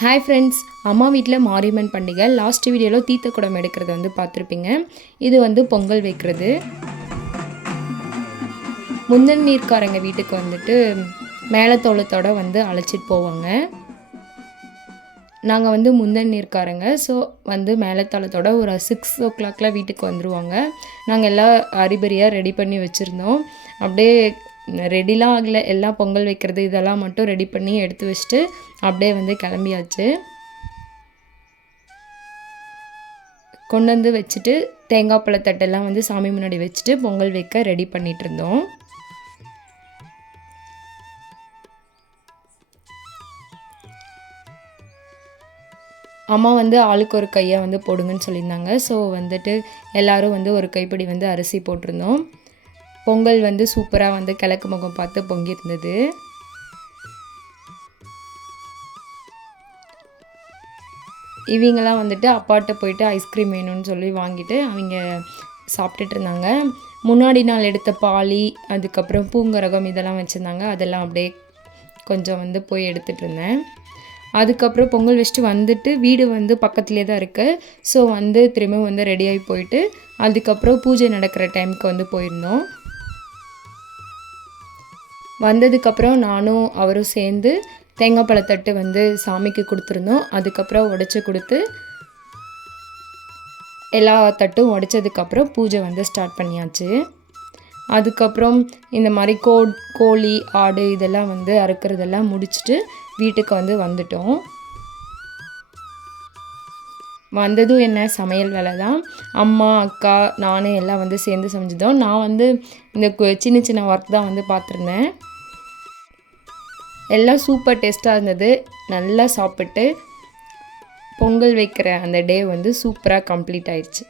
Hi friends, அம்மா வீட்டில் மாரியம்மன் பண்டிகை லாஸ்ட் வீடியோவில் தீர்த்த குடம் எடுக்கிறத வந்து பார்த்துருப்பீங்க. இது வந்து பொங்கல் வைக்கிறது. முந்தன் நீர்க்காரங்க வீட்டுக்கு வந்துட்டு மேளத்தோளத்தோடு வந்து அழைச்சிட்டு போவாங்க. நாங்கள் வந்து முந்தன் நீர்க்காரங்க, ஸோ வந்து மேளத்தாளத்தோட ஒரு 6 o'clock வீட்டுக்கு வந்துடுவாங்க. நாங்கள் எல்லாம் அரிபரியாக ரெடி பண்ணி வச்சுருந்தோம். அப்படியே ரெடிலாம் ஆகலை, எல்லாம் பொங்கல் வைக்கிறது இதெல்லாம் மட்டும் ரெடி பண்ணி எடுத்து வச்சுட்டு அப்படியே வந்து கிளம்பியாச்சு. கொண்டு வந்து வச்சுட்டு தேங்காய் பழத்தட்டெல்லாம் வந்து சாமி முன்னாடி வச்சுட்டு பொங்கல் வைக்க ரெடி பண்ணிகிட்டு இருந்தோம். அம்மா வந்து ஆளுக்கு ஒரு கையாக வந்து போடுங்கன்னு சொல்லியிருந்தாங்க. ஸோ வந்துட்டு எல்லோரும் வந்து ஒரு கைப்பிடி வந்து அரிசி போட்டிருந்தோம். பொங்கல் வந்து சூப்பராக வந்து கிழக்கு முகம் பார்த்து பொங்கியிருந்தது. இவங்கெல்லாம் வந்துட்டு அப்பாட்ட போயிட்டு ஐஸ்கிரீம் வேணும்னு சொல்லி வாங்கிட்டு அவங்க சாப்பிட்டுட்டு இருந்தாங்க. முன்னாடி நாள் எடுத்த பாலி, அதுக்கப்புறம் பூங்கரகம் இதெல்லாம் வச்சுருந்தாங்க. அதெல்லாம் அப்படியே கொஞ்சம் வந்து போய் எடுத்துகிட்டு இருந்தேன். அதுக்கப்புறம் பொங்கல் வச்சுட்டு வந்துட்டு வீடு வந்து பக்கத்துலேயே தான் இருக்குது. ஸோ வந்து திரும்ப வந்து ரெடியாகி போயிட்டு அதுக்கப்புறம் பூஜை நடக்கிற டைமுக்கு வந்து போயிருந்தோம். வந்ததுக்கப்புறம் நானும் அவரும் சேர்ந்து தேங்காய் பழத்தட்டு வந்து சாமிக்கு கொடுத்துருந்தோம். அதுக்கப்புறம் உடச்சி கொடுத்து எல்லா தட்டும் உடைச்சதுக்கப்புறம் பூஜை வந்து ஸ்டார்ட் பண்ணியாச்சு. அதுக்கப்புறம் இந்த மாதிரி கோழி ஆடு இதெல்லாம் வந்து அறுக்கிறதெல்லாம் முடிச்சுட்டு வீட்டுக்கு வந்து வந்துட்டோம். வந்ததும் என்ன சமையல் வேலை தான். அம்மா அக்கா நான் எல்லாம் வந்து சேர்ந்து செஞ்சுதோம். நான் வந்து இந்த சின்ன சின்ன ஒர்க் தான் வந்து பார்த்துருந்தேன். எல்லாம் சூப்பர் டேஸ்ட்டாக இருந்தது. நல்லா சாப்பிட்டு பொங்கல் வைக்கிற அந்த டே வந்து சூப்பராக கம்ப்ளீட் ஆயிடுச்சு.